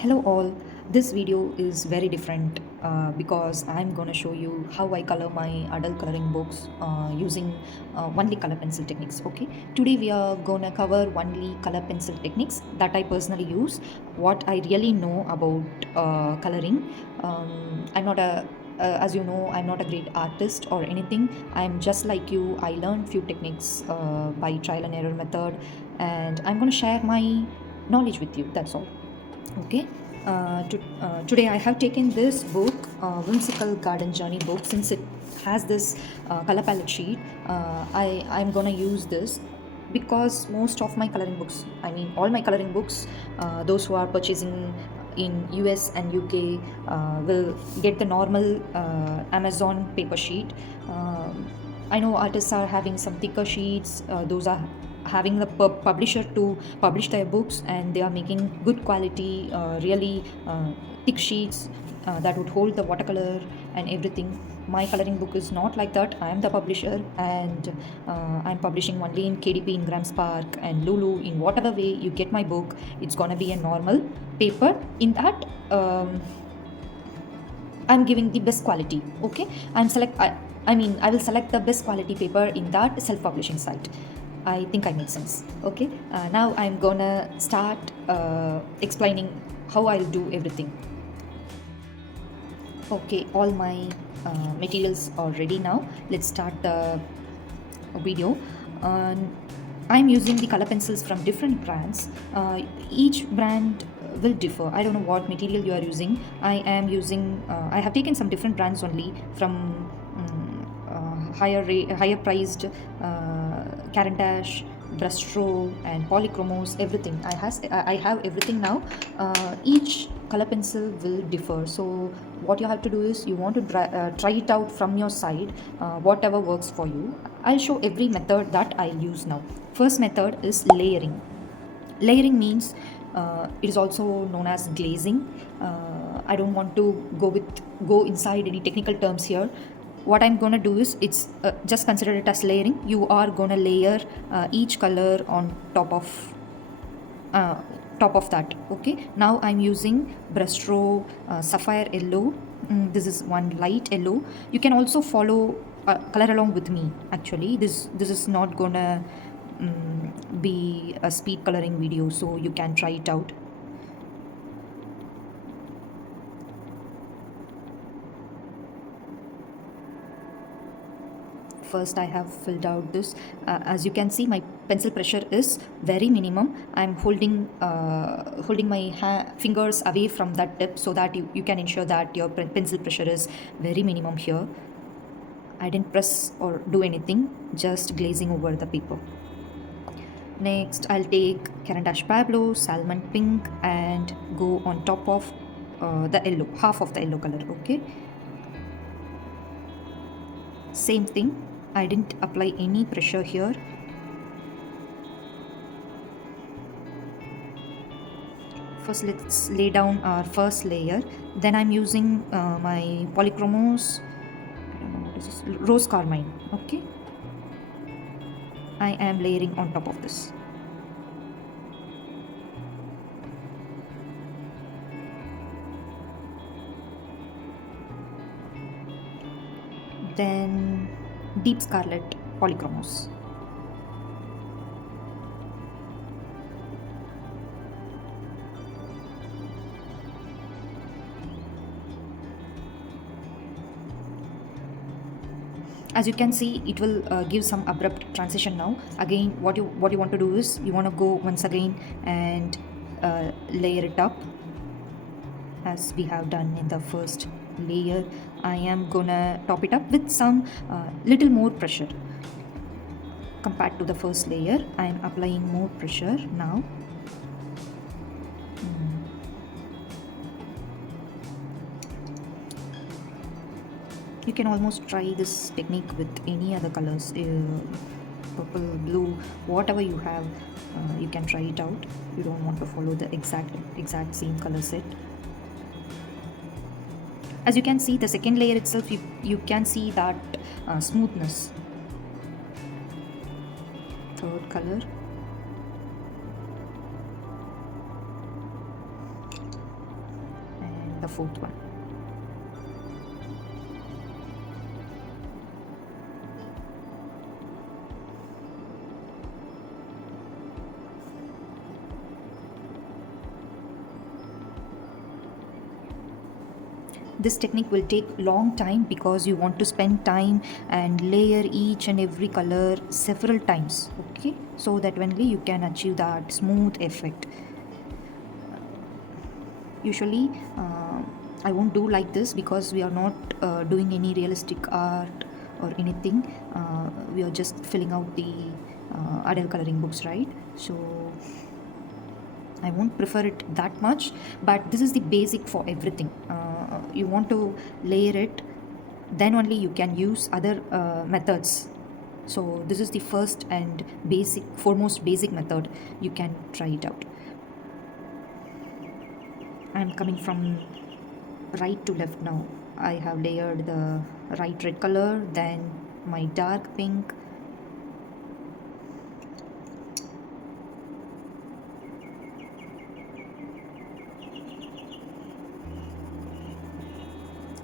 Hello all, this video is very different because I'm gonna show you how I color my adult coloring books using only color pencil techniques. Okay, today we are gonna cover only color pencil techniques that I personally use, what I really know about coloring. I'm not a as you know, I'm not a great artist or anything. I'm just like you. I learned few techniques by trial and error method, and I'm gonna share my knowledge with you. That's all. Okay. Today I have taken this book, Whimsical Garden Journey book, since it has this color palette sheet. I'm gonna use this because most of my coloring books, I mean all my coloring books, those who are purchasing in US and UK will get the normal Amazon paper sheet. I know artists are having some thicker sheets. Those are having the publisher to publish their books, and they are making good quality, really thick sheets that would hold the watercolor and everything. My coloring book is not like that. I am the publisher, and I'm publishing only in KDP, in Grams Park, and Lulu. In whatever way you get my book, it's gonna be a normal paper. In that, I'm giving the best quality. Okay, I will select the best quality paper in that self-publishing site. I think I make sense. Okay, now I'm gonna start explaining how I'll do everything. Okay, all my materials are ready now. Let's start the video. I'm using the color pencils from different brands. Each brand will differ. I don't know what material you are using. I have taken some different brands only from higher priced Caran d'Ache, Brustro, and Polychromos, everything. I have everything now. Each color pencil will differ. So what you have to do is you want to try it out from your side, whatever works for you. I'll show every method that I'll use now. First method is layering. Layering means it is also known as glazing. I don't want to go inside any technical terms here. What I'm going to do is it's just consider it as layering. You are going to layer each color on uh, top of that. Okay, now I'm using Brustro sapphire yellow. This is one light yellow. You can also follow color along with me. Actually, this is not gonna be a speed coloring video, so you can try it out. First I have filled out this. As you can see, my pencil pressure is very minimum. I'm holding my fingers away from that tip so that you can ensure that your pencil pressure is very minimum here. I didn't press or do anything, just glazing over the paper. Next, I'll take Caran d'Ache Pablo, Salmon Pink, and go on top of the yellow, half of the yellow color. Okay. Same thing, I didn't apply any pressure here. First, let's lay down our first layer. Then I'm using my Polychromos, I don't know what is this, Rose Carmine. Okay. I am layering on top of this. Then Deep Scarlet Polychromos. As you can see, it will give some abrupt transition now. Again, what you want to do is you want to go once again and layer it up as we have done in the first layer. I am gonna top it up with some little more pressure compared to the first layer. I am applying more pressure now. You can almost try this technique with any other colors, purple, blue, whatever you have. You can try it out. You don't want to follow the exact same color set. As you can see, the second layer itself, you can see that smoothness. Third color. the fourth one. This technique will take long time because you want to spend time and layer each and every color several times, okay, so that only you can achieve that smooth effect. Usually I won't do like this because we are not doing any realistic art or anything. We are just filling out the adult coloring books, right? So I won't prefer it that much, but this is the basic for everything. You want to layer it, then only you can use other methods. So this is the first and basic, foremost basic method. You can try it out. I'm coming from right to left now. I have layered the right red color, then my dark pink,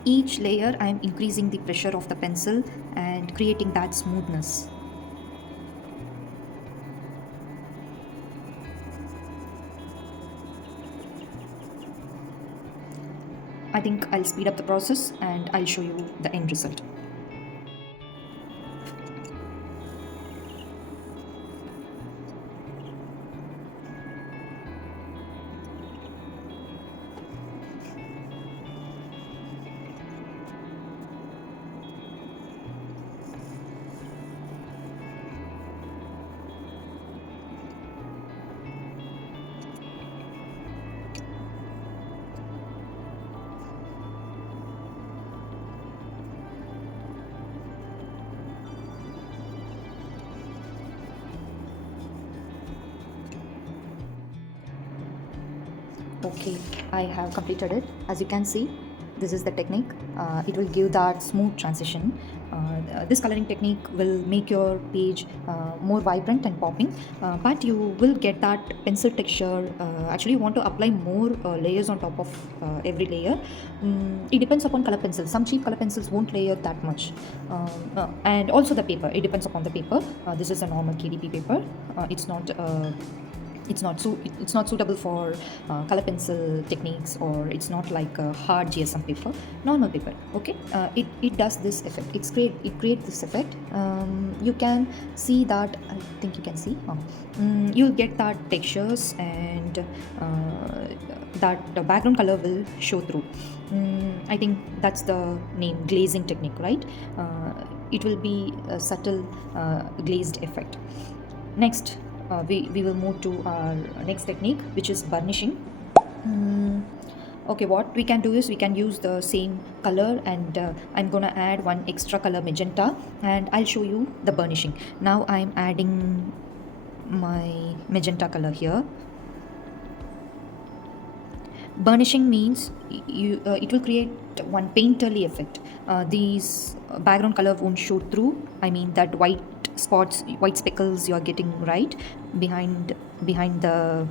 each layer I am increasing the pressure of the pencil and creating that smoothness. I think I'll speed up the process and I'll show you the end result. Okay, I have completed it. As you can see, this is the technique. It will give that smooth transition. This coloring technique will make your page more vibrant and popping, but you will get that pencil texture. Actually, you want to apply more layers on top of every layer. It depends upon color pencils. Some cheap color pencils won't layer that much, and also the paper. It depends upon the paper. This is a normal KDP paper. It's not suitable for color pencil techniques, or it's not like a hard GSM paper, normal paper. Okay, it does this effect. It creates this effect. You can see that. I think you can see. You'll get that textures, and that the background color will show through. I think that's the name, glazing technique, right? It will be a subtle glazed effect. Next, we will move to our next technique, which is burnishing. Okay, what we can do is we can use the same color, and I'm gonna add one extra color, magenta, and I'll show you the burnishing. Now I'm adding my magenta color here. Burnishing means it will create one painterly effect. These background color won't show through. I mean that white spots, white speckles you are getting right behind the,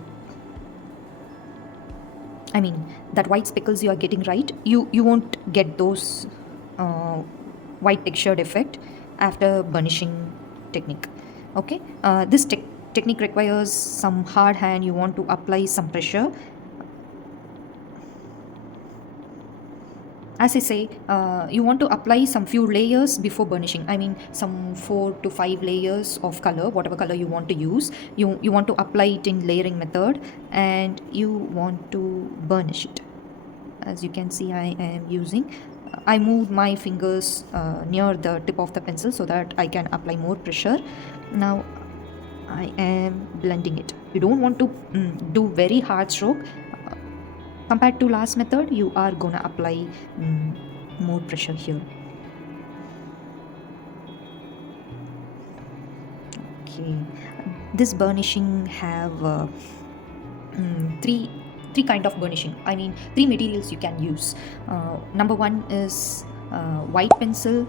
I mean that white speckles you are getting right, you won't get those white textured effect after burnishing technique. Okay, this technique requires some hard hand. You want to apply some pressure. As I say, you want to apply some few layers before burnishing. I mean some 4 to 5 layers of color, whatever color you want to use. You want to apply it in layering method, and you want to burnish it. As you can see, I moved my fingers near the tip of the pencil so that I can apply more pressure. Now I am blending it. You don't want to do very hard stroke. Compared to last method, you are gonna apply more pressure here. Okay, this burnishing have three kind of burnishing. I mean 3 materials you can use. Number 1 is white pencil.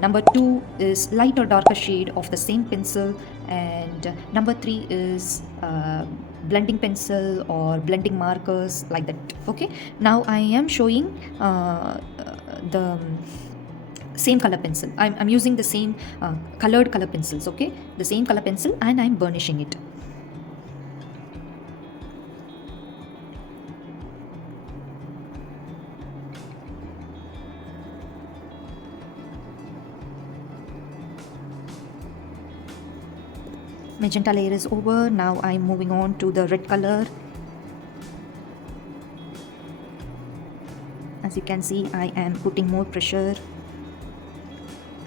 Number 2 is light or darker shade of the same pencil, and number 3 is blending pencil or blending markers like that. Okay, now I am showing the same color pencil. I'm using the same colored color pencils. Okay, the same color pencil, and I'm burnishing it. Magenta layer is over. Now I'm moving on to the red color. As you can see, I am putting more pressure.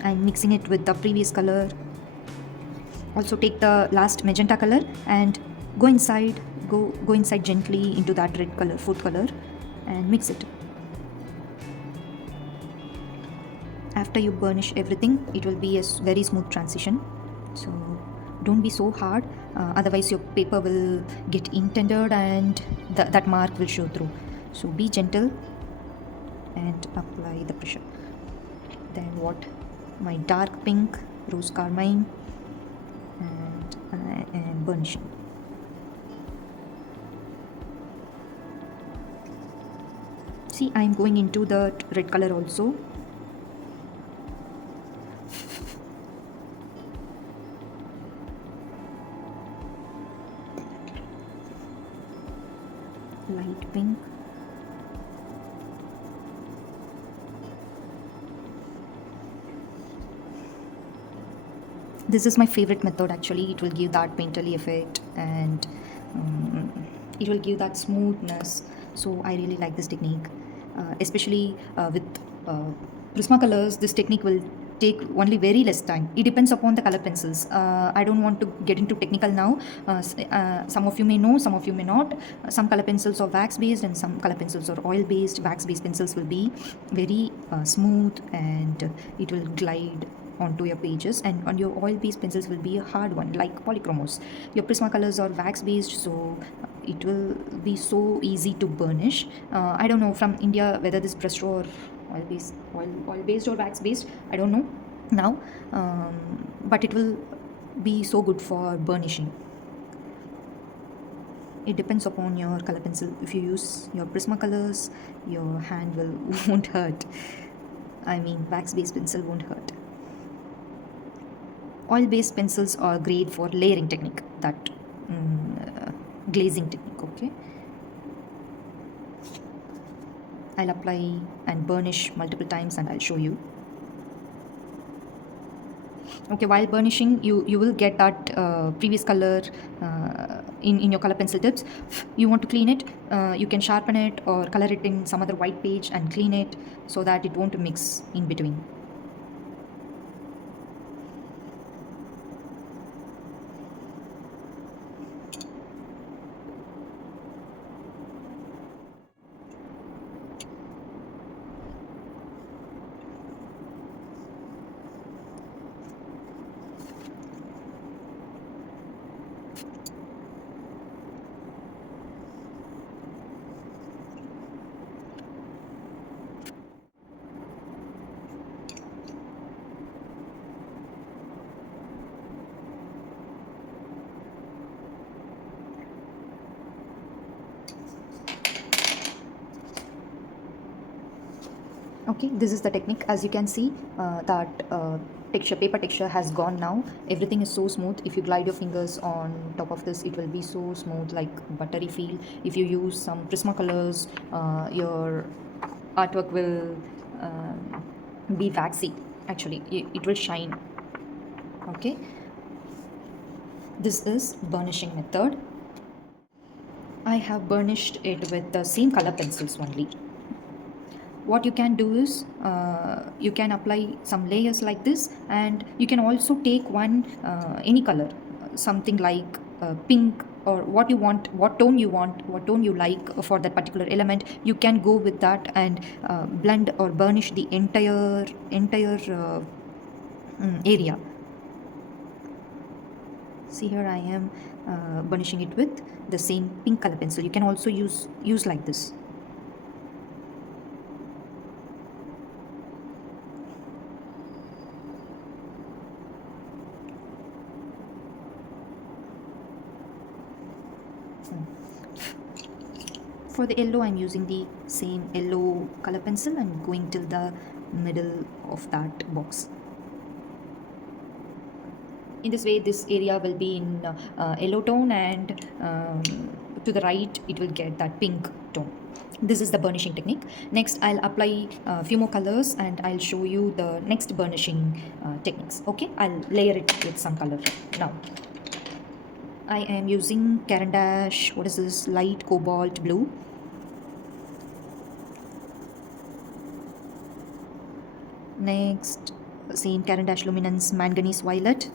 I'm mixing it with the previous color. Also take the last magenta color and go inside, go inside gently into that red color, fourth color, and mix it. After you burnish everything, it will be a very smooth transition. So don't be so hard, otherwise your paper will get indented and that mark will show through. So be gentle and apply the pressure. Then what? My dark pink, rose carmine, and I am burnishing. See, I am going into the red color also. Light pink. This is my favorite method actually. It will give that painterly effect and it will give that smoothness. So I really like this technique, especially with uh, Prismacolors. This technique will take only very less time. It depends upon the color pencils. I don't want to get into technical now. Some of you may know, some of you may not. Some color pencils are wax based and some color pencils are oil based. Wax based pencils will be very smooth and it will glide onto your pages, and on your oil based pencils will be a hard one like polychromos. Your Prismacolors are wax based, so it will be so easy to burnish. I don't know from India whether this brush or oil based or wax based, I don't know now, but it will be so good for burnishing. It depends upon your color pencil. If you use your Prismacolors, your hand will won't hurt. I mean, wax based pencil won't hurt. Oil based pencils are great for layering technique, that glazing technique. Okay, I'll apply and burnish multiple times and I'll show you. Okay, while burnishing, you will get that previous color in your color pencil tips. You want to clean it, you can sharpen it or color it in some other white page and clean it so that it won't mix in between. Okay, this is the technique. As you can see, that paper texture has gone now. Everything is so smooth. If you glide your fingers on top of this, it will be so smooth, like buttery feel. If you use some Prismacolors, your artwork will be waxy. Actually, it will shine. Okay, this is burnishing method. I have burnished it with the same color pencils only. What you can do is you can apply some layers like this, and you can also take one any color, something like pink, or what you want, what tone you want, what tone you like for that particular element. You can go with that and blend or burnish the entire area. See, here I am burnishing it with the same pink color pencil. You can also use like this. For the yellow, I'm using the same yellow color pencil and going till the middle of that box. In this way, this area will be in yellow tone, and to the right it will get that pink tone. This is the burnishing technique. Next, I'll apply a few more colors and I'll show you the next burnishing techniques. Okay, I'll layer it with some color now. I am using Caran d'Ache, what is this, light cobalt blue. Next, same Caran d'Ache luminance manganese violet.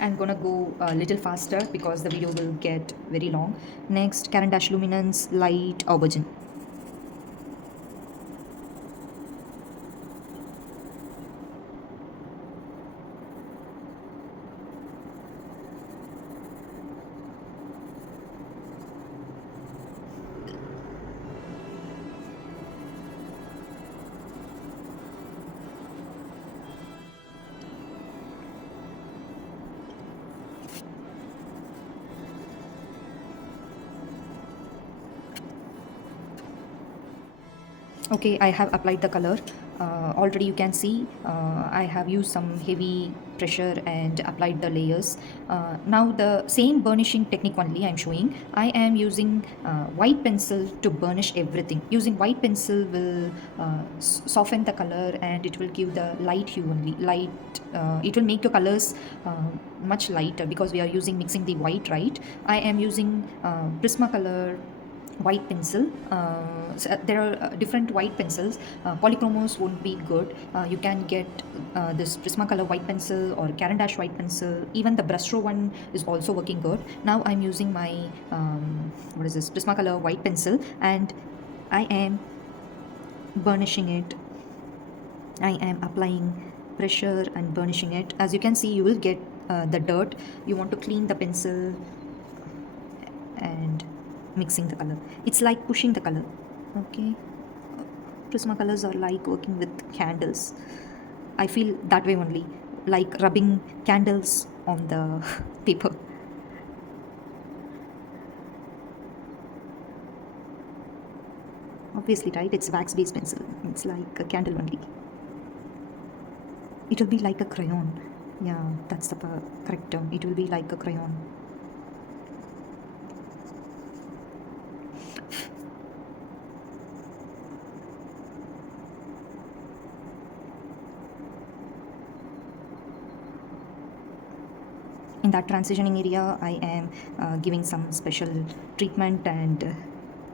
I'm gonna go a little faster because the video will get very long. Next, Caran d'Ache luminance light aubergine. Okay, I have applied the color. Already you can see I have used some heavy pressure and applied the layers. Now the same burnishing technique only I'm showing. I am using white pencil to burnish everything. Using white pencil will soften the color and it will give the light hue only. It will make your colors much lighter because we are mixing the white, right? I am using Prismacolor white pencil. So there are different white pencils. Polychromos won't be good. You can get this Prismacolor white pencil or Caran d'Ache white pencil. Even the Brustro one is also working good. Now I'm using my what is this, Prismacolor white pencil, and I am burnishing it. I am applying pressure and burnishing it. As you can see, you will get the dirt. You want to clean the pencil and mixing the color. It's like pushing the color. Okay, Prismacolors are like working with candles. I feel that way only, like rubbing candles on the paper. Obviously, right? It's wax based pencil. It's like a candle only. It will be like a crayon. Yeah, that's the correct term. It will be like a crayon. In that transitioning area, I am giving some special treatment and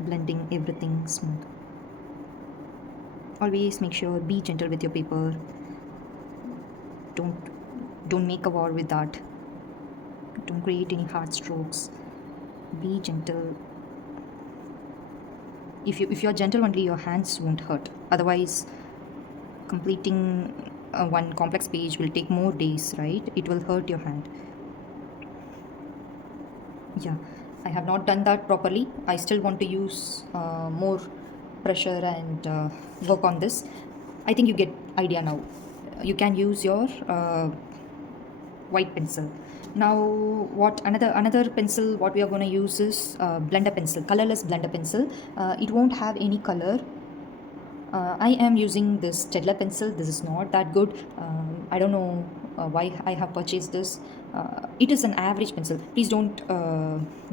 blending everything smooth. Always make sure, be gentle with your paper. Don't make a war with that. Don't create any hard strokes. Be gentle. If you're gentle only, your hands won't hurt. Otherwise, completing one complex page will take more days, right? It will hurt your hand. Yeah, I have not done that properly. I still want to use more pressure and work on this. I think you get idea now. You can use your white pencil. Now what, another pencil what we are going to use is blender pencil, colorless blender pencil. It won't have any color. I am using this Staedtler pencil. This is not that good. I don't know why I have purchased this. It is an average pencil. Please don't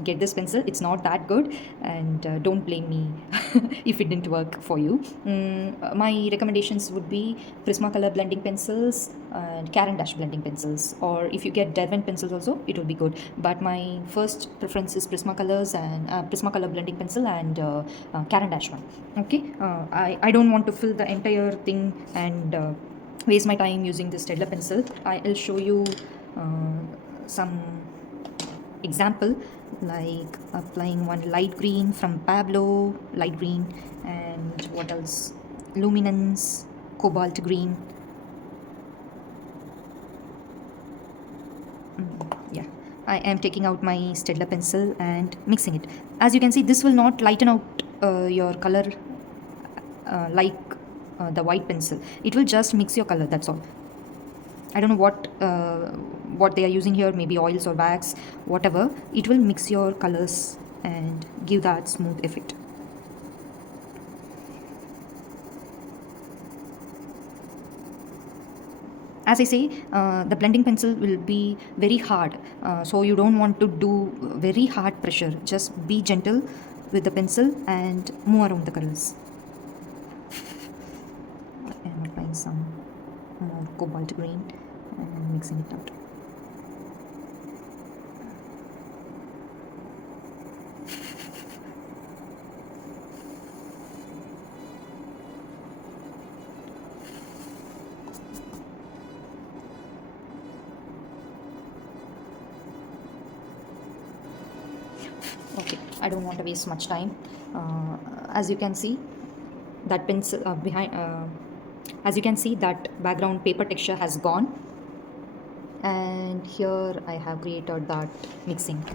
get this pencil. It's not that good, and don't blame me if it didn't work for you. My recommendations would be Prismacolor blending pencils and Caran d'Ache blending pencils, or if you get Derwent pencils also, it will be good. But my first preference is Prismacolors and Prismacolor blending pencil and Caran d'Ache one. Okay, I don't want to fill the entire thing and waste my time using this Staedtler pencil. I'll show you some example, like applying one light green from Pablo, light green, and what else, luminance cobalt green. Yeah, I am taking out my Staedtler pencil and mixing it. As you can see, this will not lighten out your color like the white pencil. It will just mix your color, that's all. I don't know what they are using here, maybe oils or wax, whatever. It will mix your colors and give that smooth effect. As I say, the blending pencil will be very hard, so you don't want to do very hard pressure. Just be gentle with the pencil and move around the colors. I am applying some cobalt green and mixing it out. Okay, I don't want to waste much time. As you can see, that pencil behind as you can see, that background paper texture has gone, and here I have created that mixing.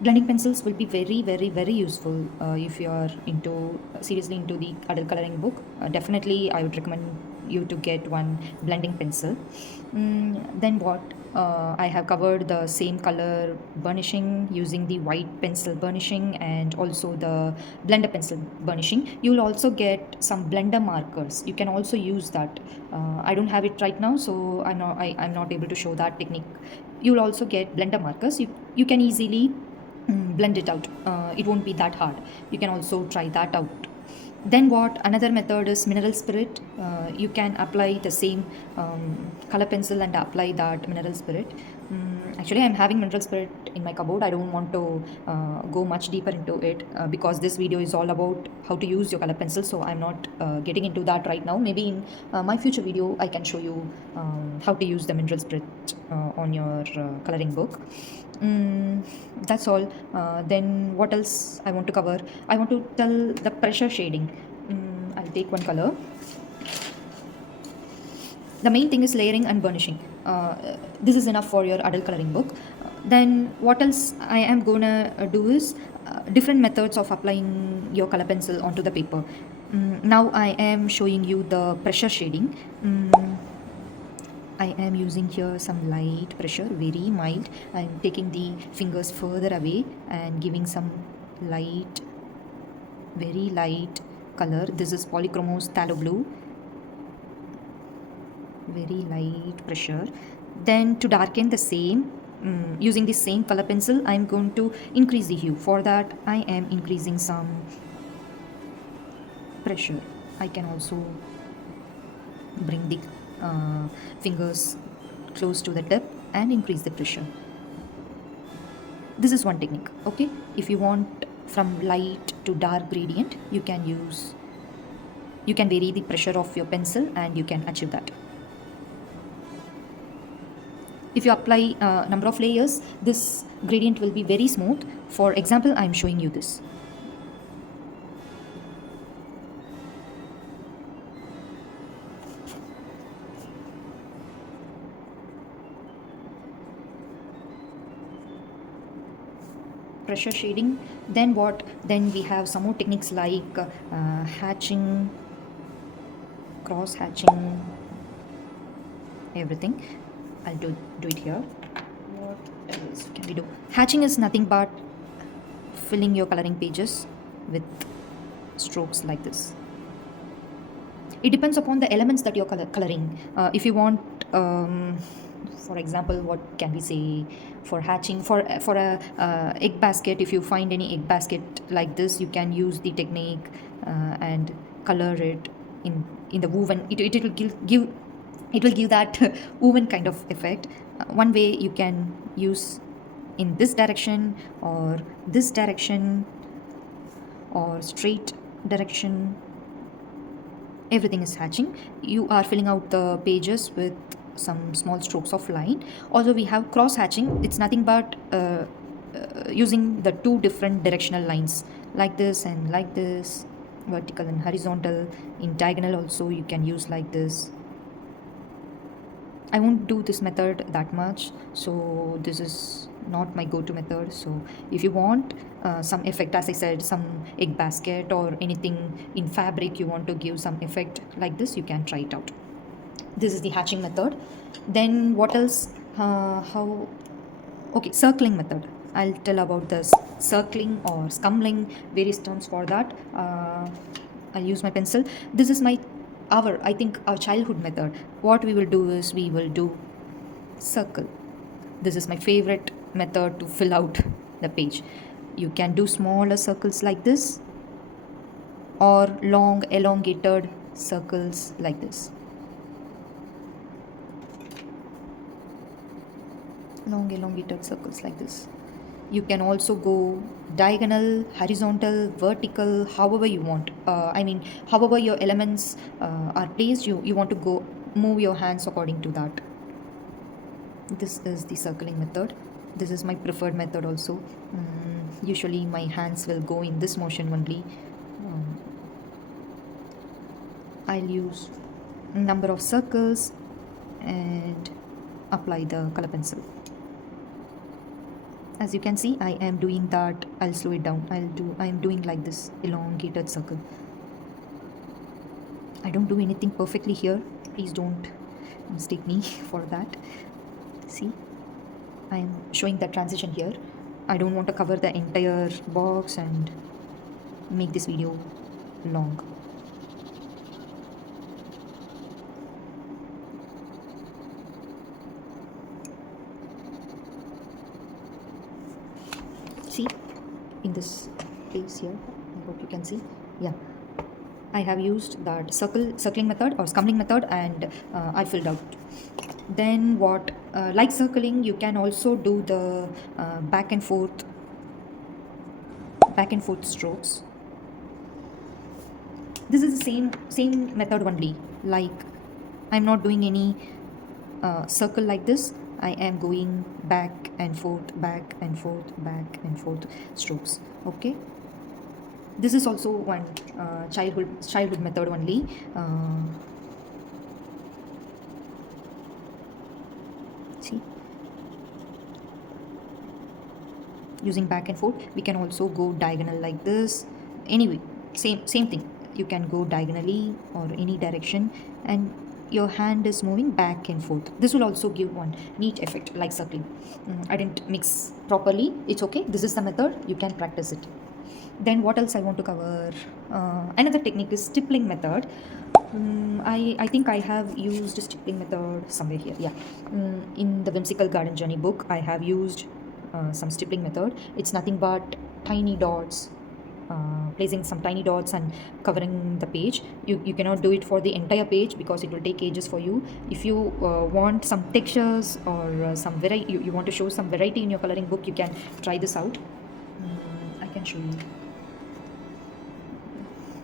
Blending pencils will be very useful if you are into seriously into the adult coloring book. Definitely I would recommend you to get one blending pencil. Then what, I have covered the same color burnishing using the white pencil burnishing and also the blender pencil burnishing. You will also get some blender markers. You can also use that. I don't have it right now, so I'm not able to show that technique. You will also get blender markers. You can easily blend it out. It won't be that hard. You can also try that out. Then what, another method is mineral spirit. You can apply the same color pencil and apply that mineral spirit. Actually, I'm having mineral spirit in my cupboard. I don't want to go much deeper into it because this video is all about how to use your color pencil, so I'm not getting into that right now. Maybe in my future video I can show you how to use the mineral spirit on your coloring book. That's all. Then what else I want to cover? I want to tell the pressure shading. I'll take one color. The main thing is layering and burnishing. This is enough for your adult coloring book. Then what else I am gonna do is different methods of applying your color pencil onto the paper. Now I am showing you the pressure shading. I am using here some light pressure, very mild. I am taking the fingers further away and giving some light, very light color. This is Polychromos Tallow Blue. Very light pressure. Then to darken the same, using the same color pencil, I am going to increase the hue. For that, I am increasing some pressure. I can also bring the fingers close to the tip and increase the pressure. This is one technique. Okay, if you want from light to dark gradient, you can vary the pressure of your pencil and you can achieve that. If you apply a number of layers, this gradient will be very smooth. For example, I am showing you this. Pressure shading. Then what? Then we have some more techniques like hatching, cross hatching, everything. I'll do it here. What else can we do? Hatching is nothing but filling your coloring pages with strokes like this. It depends upon the elements that you're coloring. If you want, for example, what can we say for hatching? For a egg basket, if you find any egg basket like this, you can use the technique and color it in the woven. It will give that woven kind of effect. One way you can use in this direction or this direction or straight direction. Everything is hatching. You are filling out the pages with some small strokes of line. Also we have cross hatching. It's nothing but using the two different directional lines like this and like this, vertical and horizontal. In diagonal also you can use like this. I won't do this method that much, so this is not my go-to method. So if you want some effect, as I said, some egg basket or anything in fabric, you want to give some effect like this, you can try it out. This is the hatching method. Then what else? How Okay, circling method. I'll tell about this circling or scumbling, various terms for that. I'll use my pencil. This is I think, our childhood method. What we will do is we will do circle. This is my favorite method to fill out the page. You can do smaller circles like this or long, elongated circles like this. Long, elongated circles like this. You can also go diagonal, horizontal, vertical, however you want. However your elements are placed, you want to go move your hands according to that. This is the circling method. This is my preferred method also. Usually my hands will go in this motion only. I'll use number of circles and apply the color pencil. As you can see, I am doing that. I'll slow it down. I am doing like this elongated circle. I don't do anything perfectly here. Please don't mistake me for that. See, I am showing that transition here. I don't want to cover the entire box and make this video long. See, in this place here, I hope you can see. Yeah, I have used that circling method or scumbling method, and I filled out. Then what, like circling, you can also do the back and forth strokes. This is the same method only. Like, I'm not doing any circle like this. I am going back and forth, back and forth, back and forth strokes. Okay, this is also one childhood method only. See, using back and forth, we can also go diagonal like this. Anyway, same thing. You can go diagonally or any direction, and your hand is moving back and forth. This will also give one neat effect like circling. I didn't mix properly. It's okay. This is the method. You can practice it. Then what else I want to cover? Another technique is stippling method. I think I have used stippling method somewhere here. Yeah, in the Whimsical Garden Journey book, I have used some stippling method. It's nothing but tiny dots, placing some tiny dots and covering the page. You cannot do it for the entire page because it will take ages for you. If you want some textures or some variety, you want to show some variety in your coloring book, you can try this out. I can show you.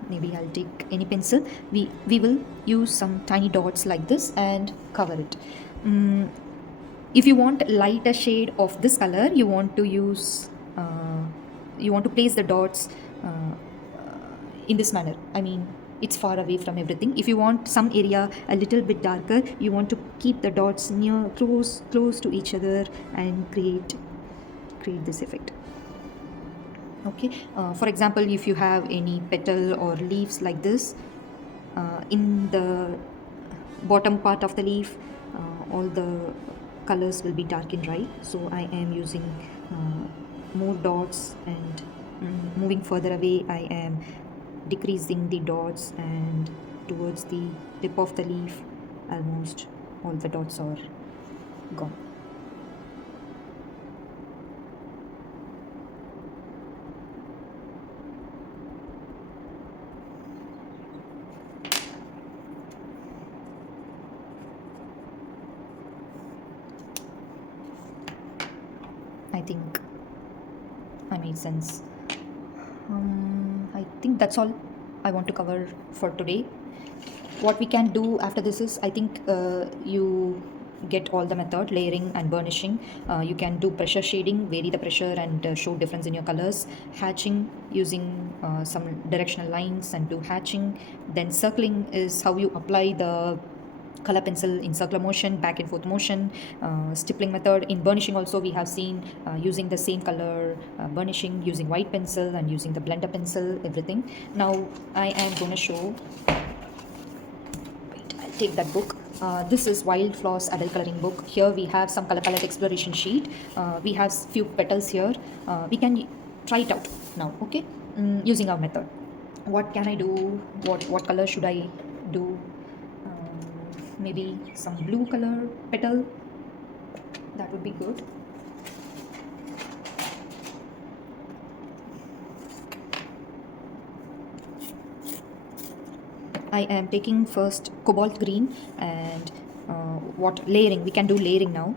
Maybe I'll take any pencil. We will use some tiny dots like this and cover it. If you want lighter shade of this color, you want to use you want to place the dots in this manner. I mean, it's far away from everything. If you want some area a little bit darker, you want to keep the dots near close to each other and create this effect. Okay, for example, if you have any petal or leaves like this, in the bottom part of the leaf, all the colors will be dark and dry. So I am using more dots, and moving further away, I am decreasing the dots, and towards the tip of the leaf, almost all the dots are gone. I think I made sense. I think that's all I want to cover for today. What we can do after this is, I think you get all the method: layering and burnishing. You can do pressure shading, vary the pressure and show difference in your colors. Hatching, using some directional lines and do hatching. Then circling is how you apply the color pencil in circular motion, back and forth motion. Stippling method. In burnishing also, we have seen using the same color burnishing, using white pencil and using the blender pencil, everything. Now I am going to show, wait, I'll take that book. This is Wild Floss Adult Coloring Book. Here we have some color palette exploration sheet. We have few petals here. We can try it out now, okay? Using our method. What can I do? What color should I do? Maybe some blue color petal. That would be good. I am taking first cobalt green and what layering, we can do layering now.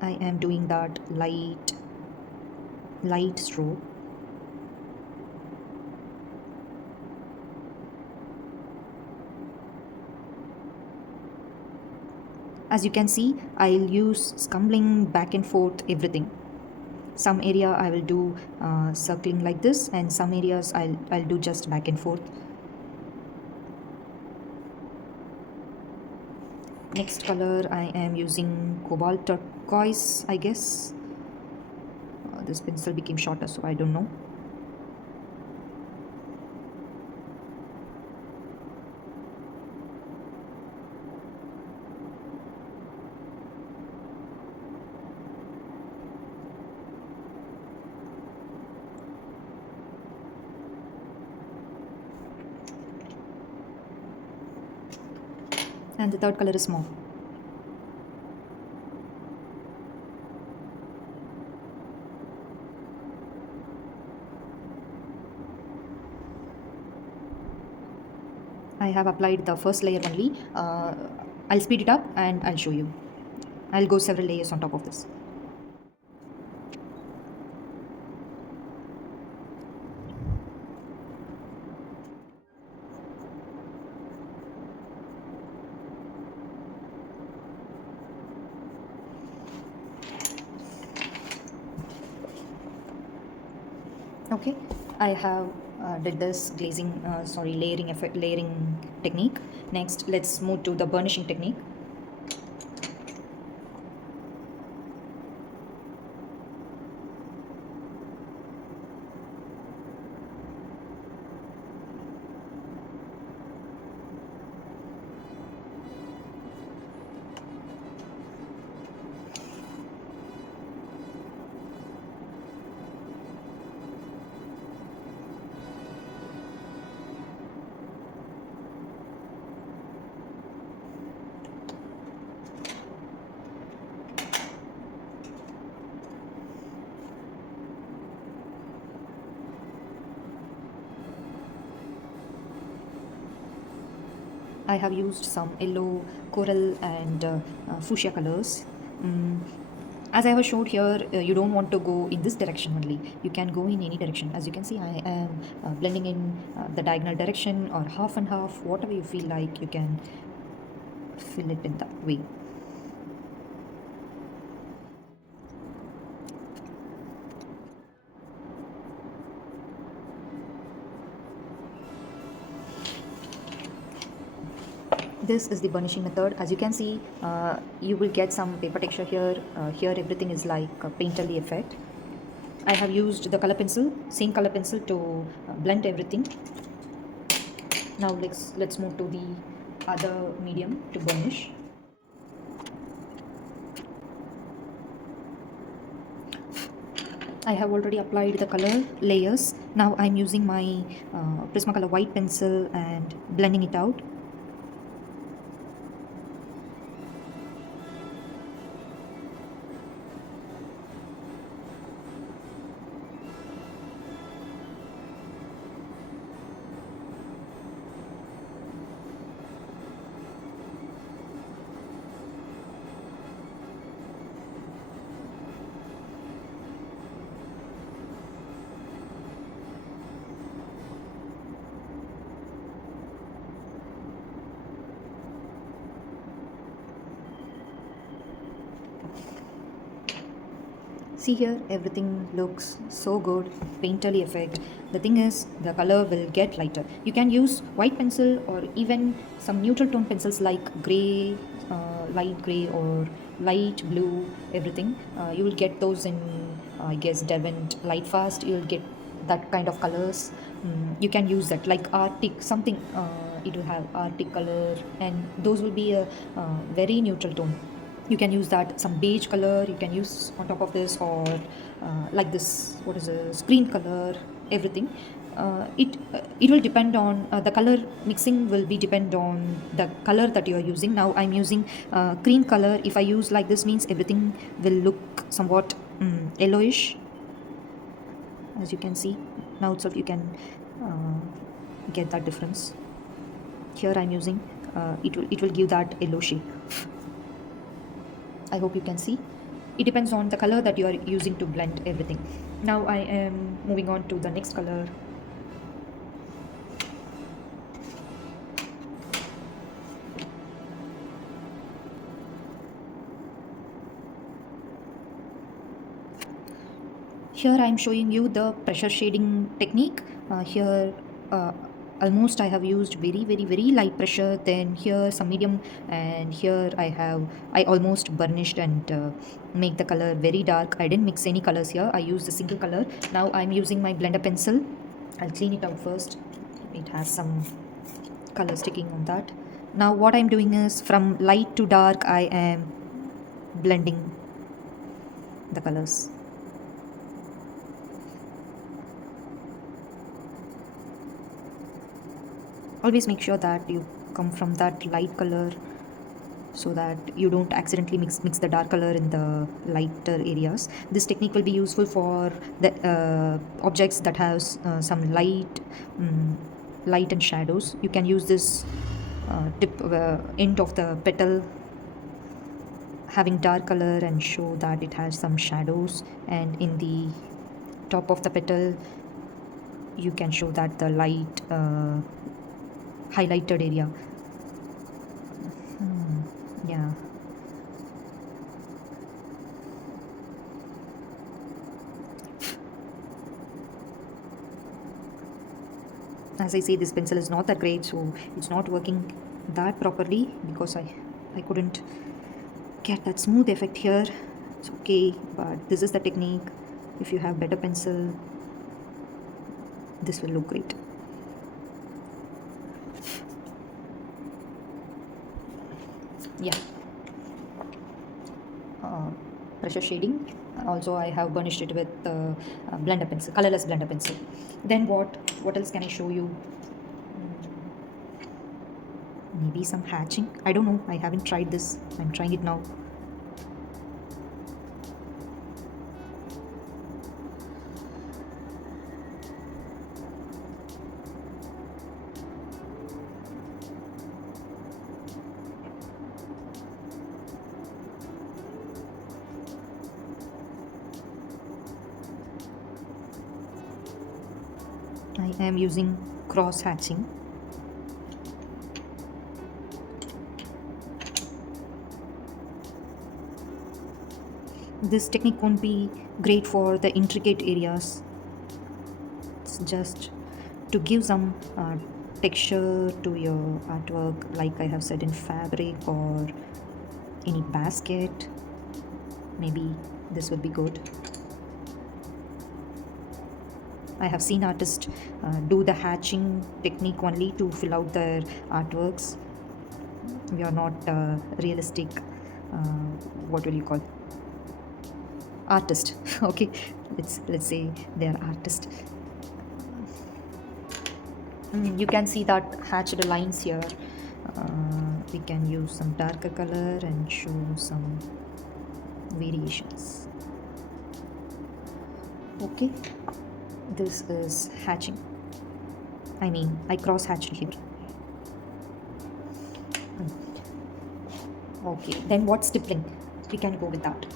I am doing that light stroke. As you can see, I'll use scumbling back and forth everything. Some area I will do circling like this, and some areas I'll do just back and forth. Next color I am using cobalt turquoise, I guess. This pencil became shorter, so I don't know. And the third color is mauve. I have applied the first layer only. I'll speed it up and I'll show you. I'll go several layers on top of this. Okay, I have did this glazing layering technique. Next, let's move to the burnishing technique. I have used some yellow, coral and fuchsia colors. As I have showed here, you don't want to go in this direction only. You can go in any direction. As you can see, I am blending in the diagonal direction or half and half, whatever you feel like, you can fill it in that way. This is the burnishing method. As you can see, you will get some paper texture here. Here everything is like a painterly effect. I have used the color pencil, same color pencil, to blend everything. Now let's move to the other medium to burnish. I have already applied the color layers. Now I'm using my Prismacolor white pencil and blending it out. See here, everything looks so good, painterly effect. The thing is, the color will get lighter. You can use white pencil or even some neutral tone pencils like grey, light grey or light blue, everything. You will get those in, I guess, Devon Light Fast. You will get that kind of colors. You can use that like arctic something, it will have arctic color, and those will be a very neutral tone. You can use that, some beige color you can use on top of this, or like this, what is a screen color, everything. It will depend on the color mixing will be depend on the color that you are using. Now I'm using cream color. If I use like this means everything will look somewhat yellowish, as you can see. Now itself you can uh, get that difference. Here I'm using it will give that yellow shape. I hope you can see. It depends on the color that you are using to blend everything. Now I am moving on to the next color. Here I am showing you the pressure shading technique. Here almost I have used very light pressure, then here some medium, and here I almost burnished and make the color very dark. I didn't mix any colors here. I used a single color. Now I'm using my blender pencil. I'll clean it out first. It has some color sticking on that. Now what I'm doing is from light to dark I am blending the colors. Always make sure that you come from that light color so that you don't accidentally mix the dark color in the lighter areas. This technique will be useful for the objects that has some light and shadows. You can use this tip end of the petal having dark color and show that it has some shadows, and in the top of the petal you can show that the light highlighted area. Yeah. As I say, this pencil is not that great, so it's not working that properly because I couldn't get that smooth effect here. It's okay, but this is the technique. If you have better pencil, this will look great. Yeah. Pressure shading. Also I have burnished it with blender pencil, colorless blender pencil. Then what else can I show you? Maybe some hatching. I don't know, I haven't tried this. I'm trying it now. I am using cross hatching. This technique won't be great for the intricate areas. It's just to give some texture to your artwork, like I have said, in fabric or any basket. Maybe this would be good. I have seen artists do the hatching technique only to fill out their artworks. We are not realistic, what will you call, artist. Okay, let's say they are artist. You can see that hatched lines here. We can use some darker color and show some variations. Okay, this is hatching. I cross hatched here. Okay, then what's stippling? We can go with that.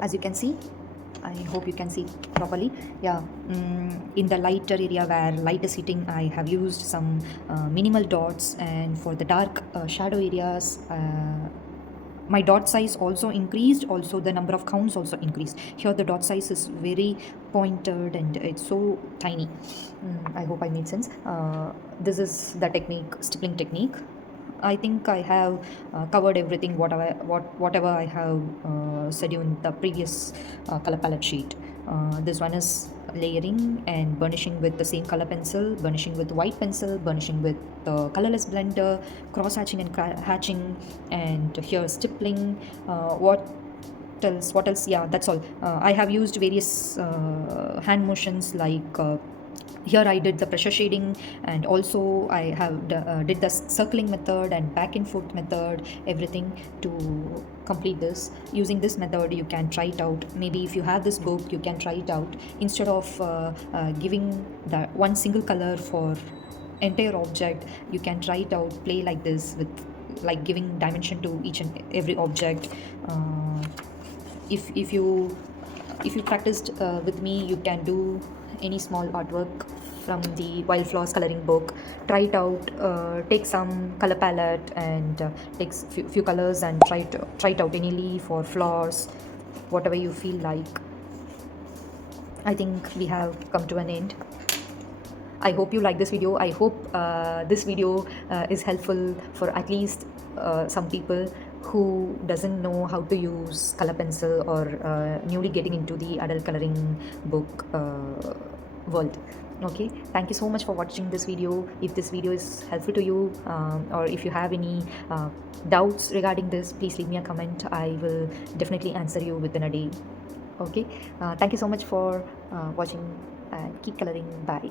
As you can see, I hope you can see properly. Yeah, in the lighter area where light is hitting, I have used some minimal dots, and for the dark shadow areas, my dot size also increased, also the number of counts also increased. Here the dot size is very pointed and it's so tiny. I hope I made sense. This is the technique, stippling technique. I think I have covered everything whatever I have said you in the previous color palette sheet. This one is layering and burnishing with the same color pencil, burnishing with white pencil, burnishing with the colorless blender, cross hatching and hatching, and here stippling. What else? Yeah, that's all. I have used various hand motions like here I did the pressure shading, and also I have did the circling method and back and forth method, everything to complete this. Using this method you can try it out. Maybe if you have this book you can try it out. Instead of giving the one single color for entire object, you can try it out, play like this with like giving dimension to each and every object. If you practiced with me, you can do any small artwork from the wildflowers coloring book. Try it out, take some color palette and take few colors and try it out, any leaf or flowers, whatever you feel like. I think we have come to an end. I hope you like this video. I hope this video is helpful for at least some people who doesn't know how to use color pencil or newly getting into the adult coloring book world. Okay, thank you so much for watching this video. If this video is helpful to you, or if you have any doubts regarding this, please leave me a comment. I will definitely answer you within a day. Okay, thank you so much for watching, and keep coloring. Bye.